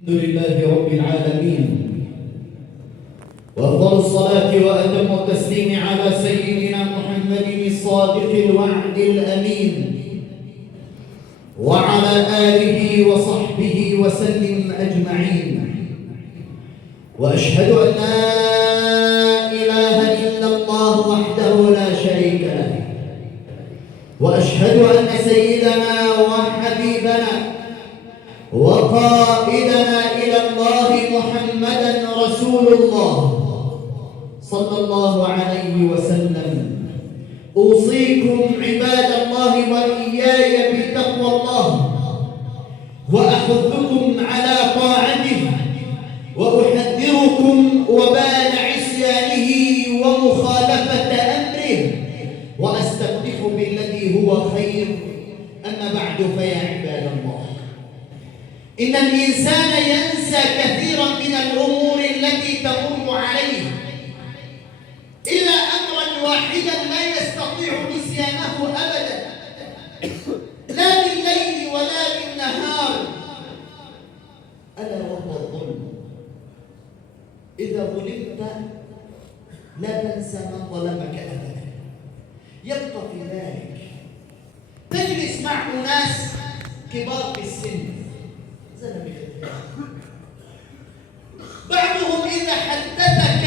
الحمد لله رب العالمين، وأفضل الصلاة وأتم التسليم على سيدنا محمد الصادق الوعد الأمين وعلى آله وصحبه وسلم أجمعين. وأشهد أن لا إله إلا الله وحده لا شريك له، وأشهد أن سيدنا وحبيبنا وقائدنا إلى الله محمدًا رسول الله صلى الله عليه وسلم. أوصيكم عباد الله وإياي بتقوى الله، وأحثكم على طاعته، وأحذركم وبال عصيانه ومخالفة أمره، وأستفتح بالذي هو خير. أما بعد، فيا عباد الله، إن الإنسان ينسى كثيرا من الأمور التي تمر عليه، إلا أمرا واحدا لا يستطيع نسيانه أبدا، لا بالليل ولا بالنهار، ألا وهو الظلم. إذا ظلمت لا تنسى من ظلمك أبدا، يبقى في ذلك. تجلس مع أناس كبار في السن، بعضهم إذا حدثك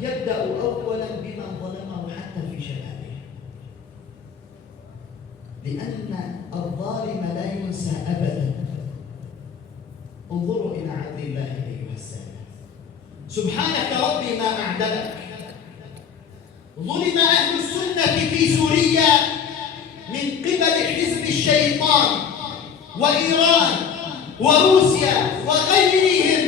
يبدأ أولا بمن ظلمه حتى في شبابه، لأن الظالم لا ينسى أبدا. انظروا إلى عدل الله أيها السادة، سبحانك ربي ما أعدلك. ظلم أهل السنة في سوريا من قبل حزب الشيطان وإيران وروسيا وغيرهم،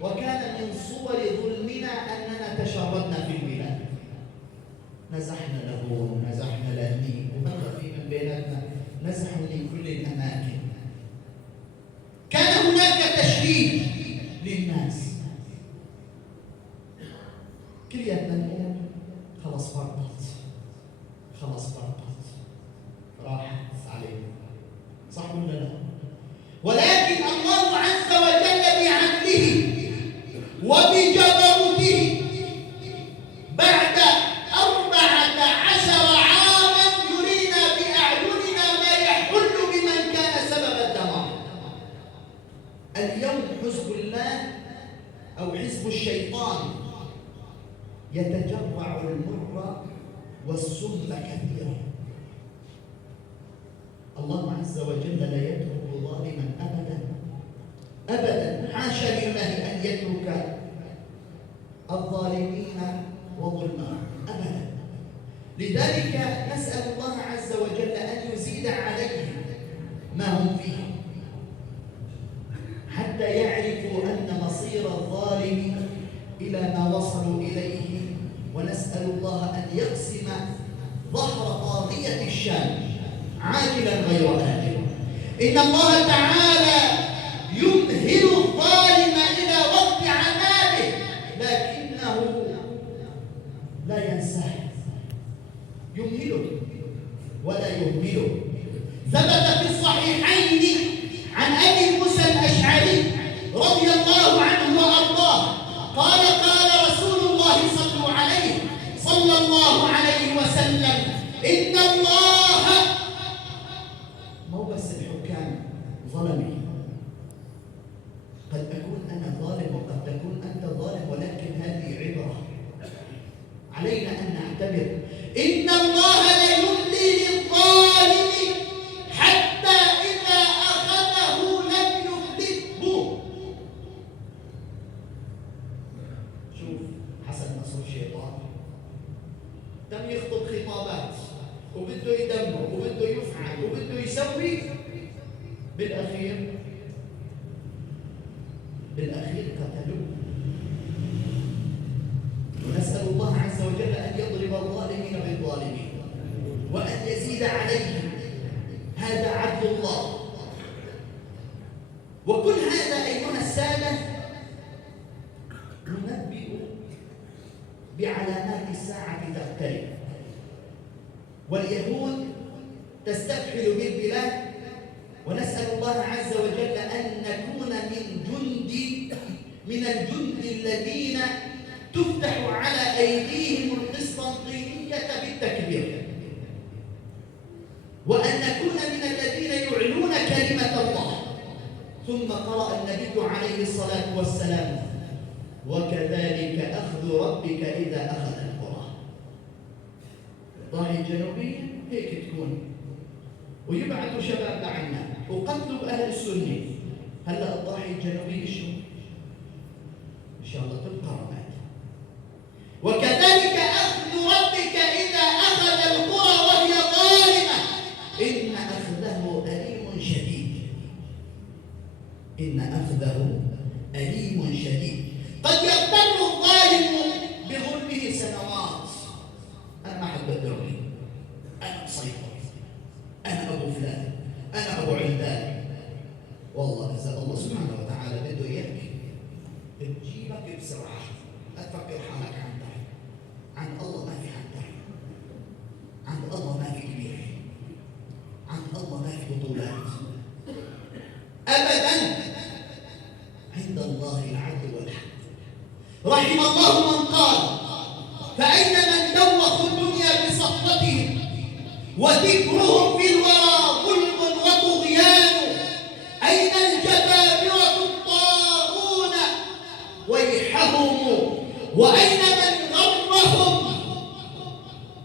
وكان من صور ظلمنا أننا تشردنا في البلاد، نزحنا له نزحنا لهني، ومر في من بيناتنا نزحوا من كل الأماكن. كان هناك تشريد للناس، كلياتنا نقول خلاص فرطت، خلاص فرطت، راحت علينا، صح ولا لا؟ ولكن الله عز وجل بعدله وبجبروته بعد 14 عاما يرينا بأعيننا ما يحل بمن كان سبب الدمار. اليوم حزب الله أو حزب الشيطان يتجرع المر والسم كثيرا. الله عز وجل لا يترك ظالما أبدا أبدا، حاشا لله أن يترك الظالمين وظلمهم أبدا. لذلك نسأل الله عز وجل أن يزيد عليهم ما هم فيه، حتى يعرفوا أن مصير الظالم إلى ما وصلوا إليه. ونسأل الله أن يقسم ظهر طاغية الشام عاجلا غير آجل. إن الله تعالى يمهل الظالم إلى وقت عذابه، لكنه لا ينساه، يمهله ولا يهمله. ثبت في الصحيحين عن أبي موسى الأشعري رضي الله عنه وأرضاه قال: قال رسول الله صلى الله عليه وسلم: إن الله، مو بس الحكام ظلمي، قد أكون أنا ظالم وقد تكون أنت ظالم، ولكن هذه عبرة علينا أن نعتبر. إن الله لا يملي للظالم حتى إذا أخذه لم يفلته. شوف حسن نصر الشيطان دم يخطب خطابات وبده يدمر وبده يفعل وبده يسوي، بالأخير قتلوه. ونسأل الله عز وجل أن يضرب الظالمين بالظالمين وأن يزيد عليهم. هذا عدل الله. وكل هذا أيها السادة ننبئ بعلامات الساعة تقترب، واليهود تستفحل بالبلاد، ونسأل الله عز وجل أن الجند الذين تفتح على أيديهم القسطنطينية بالتكبير، وأن نكون من الذين يعلون كلمة الله. ثم قرأ النبي عليه الصلاة والسلام: وكذلك أخذ ربك إذا أخذ القرى. الضاحية الجنوبية هيك تكون، ويبعثوا شباب لعنا وقتلوا أهل السنة. هلا الضاحية الجنوبية شو؟ إن شاء الله تبقى رماد. وكذلك أخذ ربك إذا أخذ القرى وهي ظالمة إن أخذه أليم شديد. إن أخذه أليم شديد. قد يغتر الظالم بظلمه سنوات: أنا ما حد بدرني، أنا مسيطر، أنا أبو فلان، أنا أبو علان. والله إذا الله سبحانه وتعالى بده إياك بتجيبك بسرعة. لا تفكر حالك عن تحت، عند الله ما في عن تحت، عند الله ما في كبير، عند الله ما في بطولات أبدا. عند الله العدل والحق. رحم الله من قال: فأين من دوخوا الدنيا بسطوتهم وذكرهم في الورى ظلم وطغيان؟ أين الجبابرة الطاغون ويحهم؟ وأين من غرهم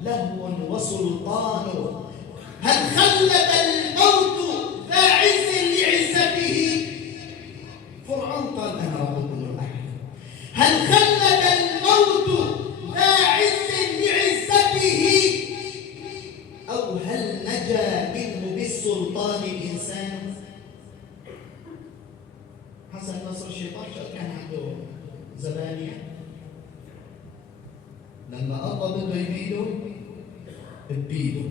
لهو وسلطان؟ هل خلد الموت ذا عز لعزته؟ فرعون قال: أنا ربكم الأعلى. هل خلد الموت ذا عز لعزته؟ أو هل نجا منه بالسلطان الإنسان؟ حسن نصر الشيطان كان عنده زبانية، لما الله بده يبيده بيده.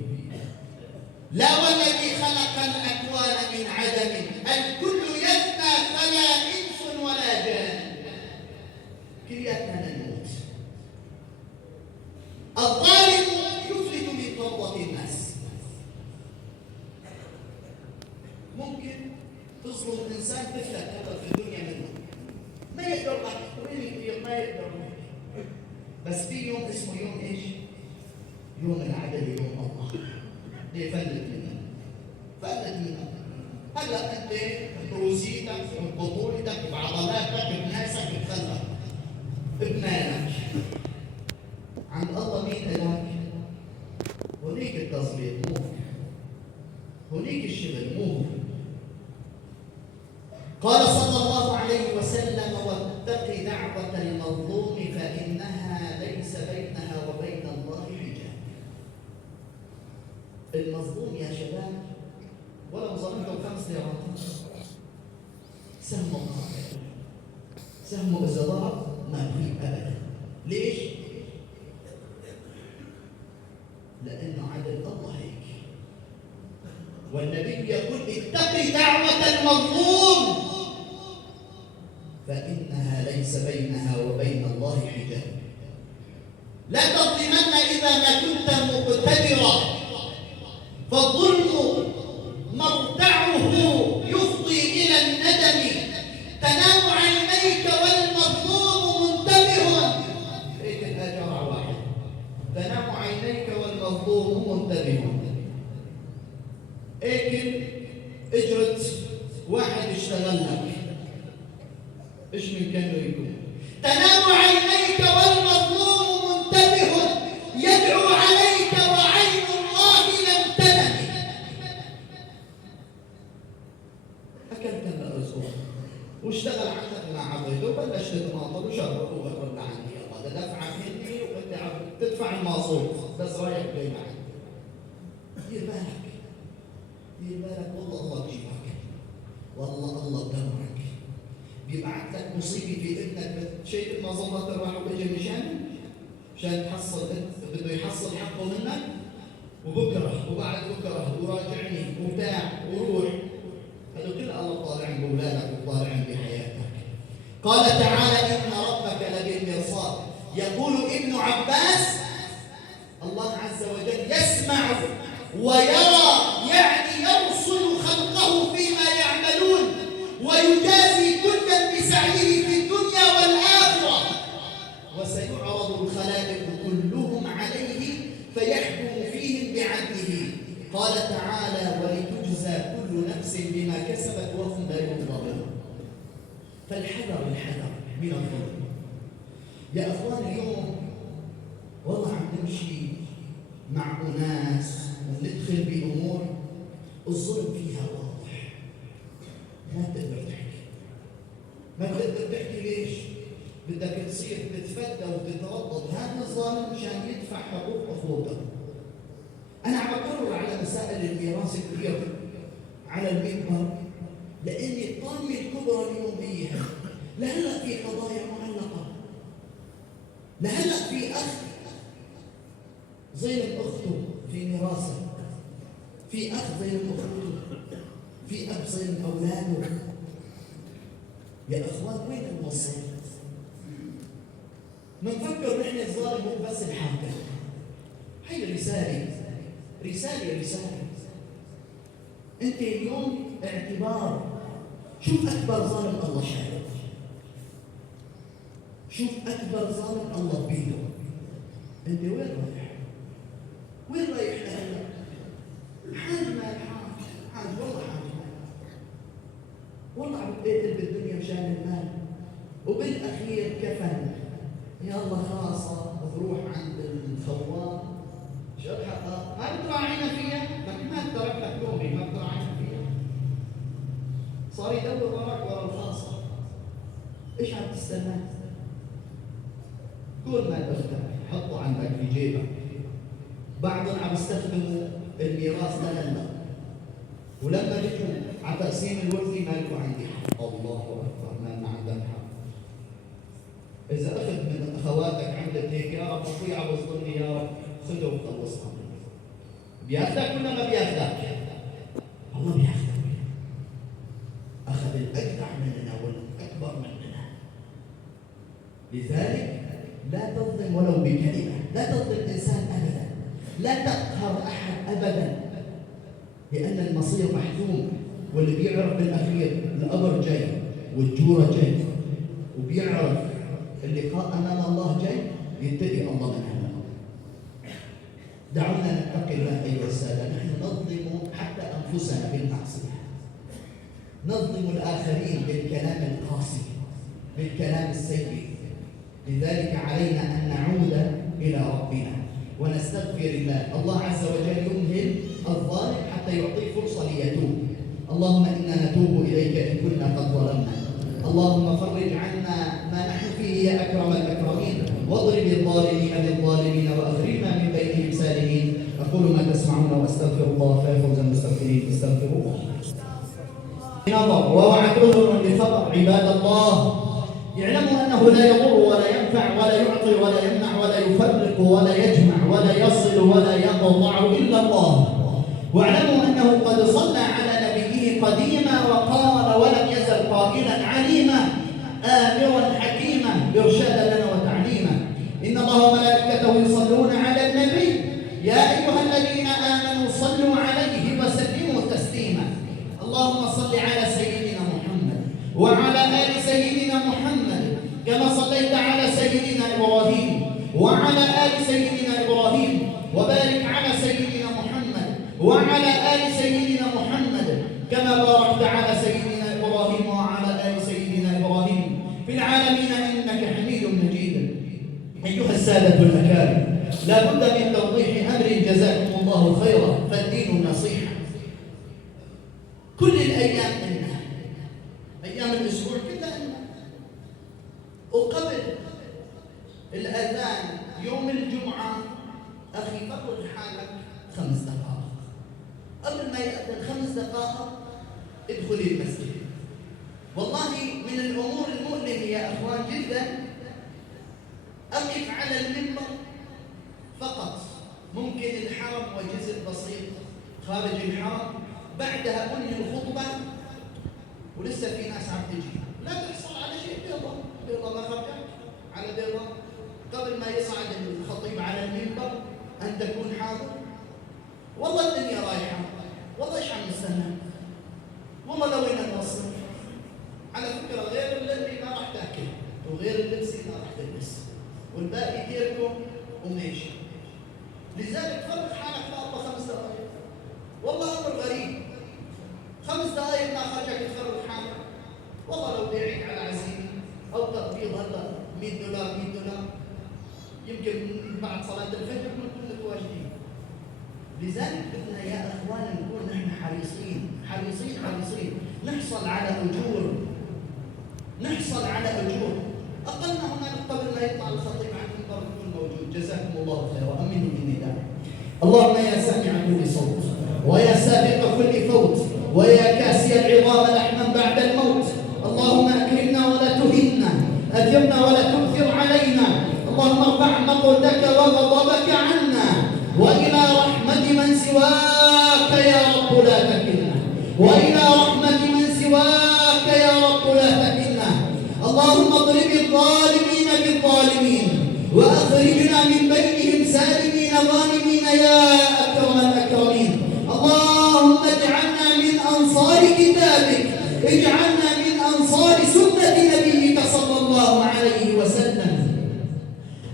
لا والذي خلق الأكوان من عدم الكل يفنى فلا إنس ولا جان. كلياتنا نموت. الظالم يفلت من قبضة الناس. ممكن تصلب الإنسان تفلت في الدنيا منه، ما يقدر ما يقدر. بس في يوم اسمه يوم ايش؟ يوم العدل، يوم الله. ليه فلت منه؟ فلت منه. هلا انت بروسيتك ببطولتك بعضلاتك بناسك بتخلق بمالك، عند الله مين إلهك؟ هنيك التصبير مو هنيك الشغل مو. قال صلى الله عليه وسلم: واتق دعوة المظلوم فإنها ليس بينها وبين الله حجاب. المظلوم يا شباب ولو ظلمته 5 ليرات سهمه قاطع، سهمه إذا ضرب ما بغيب أبدا. ليش؟ لأنه عدل الله هيك. والنبي يقول: اتق دعوة المظلوم فإنها ليس بينها وبين الله حجاب. لا تظلمن إذا ما كنت مقتدرا، فالظلم مرتعه يفضي إلى الندم. تنام عينيك والمظلوم منتبه. هيك الآجر واحد: تنام عينيك والمظلوم منتبه. هيك اجرت واحد اشتغل لك، ايش من كانه يكون؟ تنام عينيك والمظلوم منتبه يدعو عليك وعين الله لم تنم. اكلت الرزق واشتغل عندك مع عبيد وبلشت تناطر وشرب وغرب عني. الله ده دفعك مني وانت عم تدفع المصروف، بس رايك جاي معي. دير بالك، دير بالك، والله الله بجيبك، والله الله بدمرك. بيبعث لك مصيبه في ابنك شيء ما ظبط راح واجى مشان تحصل، بده يحصل حقه منك، وبكره وبعد بكره وراجعني وبتاع وروح. هذا كله الله طالعين باولادك وطالعين بحياتك. قال تعالى: ان ربك لبالمرصاد. يقول ابن عباس: الله عز وجل يسمع ويرى، يعني يرصد خلقه فيما يعملون ويجازي كلا بسعيه في الدنيا قال تعالى: ولتجزى كل نفس بما كسبت وهم لا يظلمون. فالحذر من الظلم يا اخوان. اليوم والله عم نمشي مع اناس وندخل بامور الظلم فيها واضح. ما بتقدر تحكي، ما بتقدر تحكي. ليش؟ بدك تصير تتفتى وتتردد. هذا الظالم مشان يدفع حقوق اخوته. انا عم بقرر على مسائل الميراث كثير على المنبر، لاني الطامه الكبرى اليوم هي لهلا في قضايا معلقه، لهلا في اخ ظلم اخته في ميراثه، في اخ ظلم اخته، في اب ظلم اولاده. يا اخوان وين الوسط؟ بنفكر نحن الظالم هو بس الحاكم. هي رسالة. انت اليوم اعتبار. شوف اكبر ظالم الله شاهد، شوف اكبر ظالم الله بيده. انت وين رايح؟ وين رايح هلا؟ حاج ما حاج والله حاج والله عم تقتل بالدنيا مشان المال، وبالاخير كفن. يلا خلاصة بروح عند الخوان. شو الحق؟ ما بتراعينا فيها؟ ما ترك لك لومي، ما بتراعينا فيها. صار يدور وراك ورا الخاصة. ايش عم تستنى؟ كل ما تفتح حطه عندك في جيبك. بعضهم عم يستخدموا الميراث لنا، ولما بيجوا على تقسيم الورثة ما لكم عندي حق. الله اكبر، ما عندك حق. إذا أخذ من أخواتك عملت هيك، يا رب أخوي عم يظلمني، يا رب خذه وخلصها. بياخذك ولا ما بياخذك؟ الله بياخذك. أخذ الأجدع مننا والأكبر مننا. لذلك لا تظلم ولو بكلمة، لا تظلم إنسان أبدا، لا تقهر أحد أبدا، لأن المصير محتوم. واللي بيعرف بالأخير الأمر جاي والجورة جاي، وبيعرف اللقاء أمام الله جاي، يتقي الله من هذا. دعونا نتقي الله أيها السادة. نحن نظلم حتى أنفسنا بالمعصية، نظلم الآخرين بالكلام القاسي، بالكلام السيء. لذلك علينا أن نعود إلى ربنا ونستغفر الله. الله عز وجل يمهل الظالم حتى يعطيه فرصة ليتوب. اللهم إنا نتوب إليك إن كنا قد ظلمنا. اللهم فرج عنا ما نحن فيه يا أكرم الأكرمين، واضرب الظالمين بالظالمين وأخرجنا من بينهم سالمين. أقول ما تسمعون وأستغفر الله فيفوز المستغفرين. استغفروه. نظر ووعت أذن لخبر. عباد الله، يعلموا أنه لا يضر ولا ينفع ولا يعطي ولا يمنع ولا يفرق ولا يجمع ولا يصل ولا يقطع إلا الله. واعلموا أنه قد صلى على نبيه قديما وقال ولم يزل قائلا عليما آمرا حكيما إرشادا لنا وتعليما. إن الله وملائكته يصلون على النبي يا أيها الذين آمنوا صلوا عليه وسلموا تسليما. اللهم صل على سيدنا محمد وعلى آل سيدنا محمد كما صليت على سيدنا إبراهيم وعلى آل سيدنا إبراهيم، وبارك على سيدنا محمد وعلى آل سيدنا محمد كما باركت على سيدنا إبراهيم وعلى آل سيدنا إبراهيم في العالمين إنك حميد مجيد. أيها السادة الأكارم، لا بد من توضيح أمر جزاكم الله خيرا، فالدين النصيحة. كل الأيام إنها أيام الأسبوع كلها إنها، وقبل الأذان يوم الجمعة أخي فرغ حالك 5 دقائق قبل ما يأذن، 5 دقائق ادخلي المسجد. والله من الأمور المؤلمة يا أخوان جدا، أقف على المنبر فقط، ممكن الحرم وجزء بسيط خارج الحرم، بعدها أنهي الخطبة ولسه في ناس عم تجي، لا تحصل على شيء. بيضة ما خرجت على بيضة قبل ما يصعد الخطيب على المنبر أن تكون حاضر. والله الدنيا رايحة، والله إيش عم نستنى؟ والله لو إن نوصل. على فكرة غير اللي ما راح تأكل وغير اللبس ما راح تلبس، والباقي ديركم وماشي. لذلك فرق حالك في الله 5 دقائق. $100 $100 يمكن بعد صلاة الفجر نكون متواجدين. لذلك بدنا يا اخوان نكون نحن حريصين نحصل على اجور، اقلنا هناك قبل ما يطلع الخطيب عن المنبر يكون موجود. جزاكم الله خيرا. امنوا بالنداء. اللهم يا سامع كل صوت ويا سابق كل فوت ويا كاسي العظام لحما بعد الموت، اللهم اكرمنا ولا تهنا، اثرنا ولا تؤثر علينا، اللهم ارفع مقتك وغضبك عنا، والى رحمه من سواك يا رب لا تكلنا، والى رحمه من سواك يا رب لا تكلنا. اللهم اضرب الظالمين بالظالمين واخرجنا من بينهم سالمين غانمين يا اكرم الاكرمين. اللهم اجعلنا من انصار كتابك، اجعلنا من انصار سنه نبيك صلى الله عليه وسلم.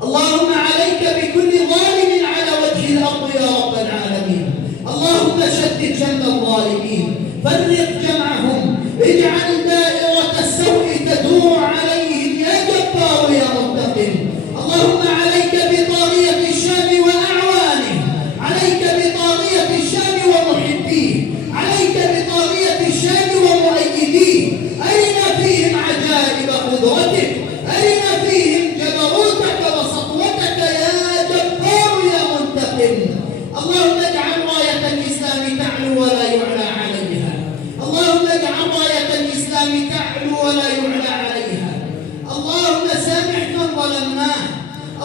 اللهم عليك بكل ظالم على وجه الارض يا رب العالمين. اللهم شتت جمع الظالمين، فرق جمعهم، اجعل دائره السوء تدور عليهم يا جبار يا منتقم. اللهم عليك بطاغيه الشام واعوانه، عليك بطاغيه الشام ومحبيه، عليك بطاغيه الشام ومؤيديه. ارنا فيهم عجائب قدرتك، ارنا فيهم جبروتك وسطوتك يا جبار يا منتقم. اللهم اجعل رايه الاسلام تعلو ولا يعلى عليها، اللهم اجعل رايه الاسلام تعلو ولا يعلى عليها. اللهم سامحنا من ظلمناه،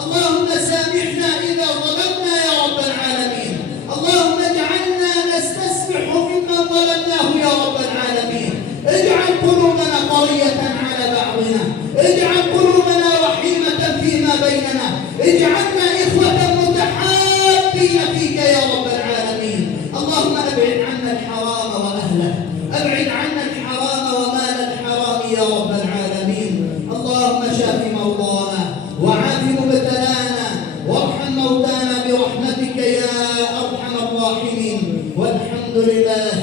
اللهم سامحنا اذا ظلمنا يا رب العالمين. اللهم اجعلنا نستسمح ممن ظلمناه يا رب العالمين. اجعل قلوبنا قرية على بعضنا، اجعل قلوبنا رحيمة فيما بيننا، اجعلنا إخوة متحابين فيك يا رب العالمين. اللهم ابعد عنا الحرام واهله، ابعد عنا الحرام ومال الحرام يا رب العالمين. اللهم شاف مرضانا وعاف مبتلانا وارحم موتانا برحمتك يا ارحم الراحمين. والحمد لله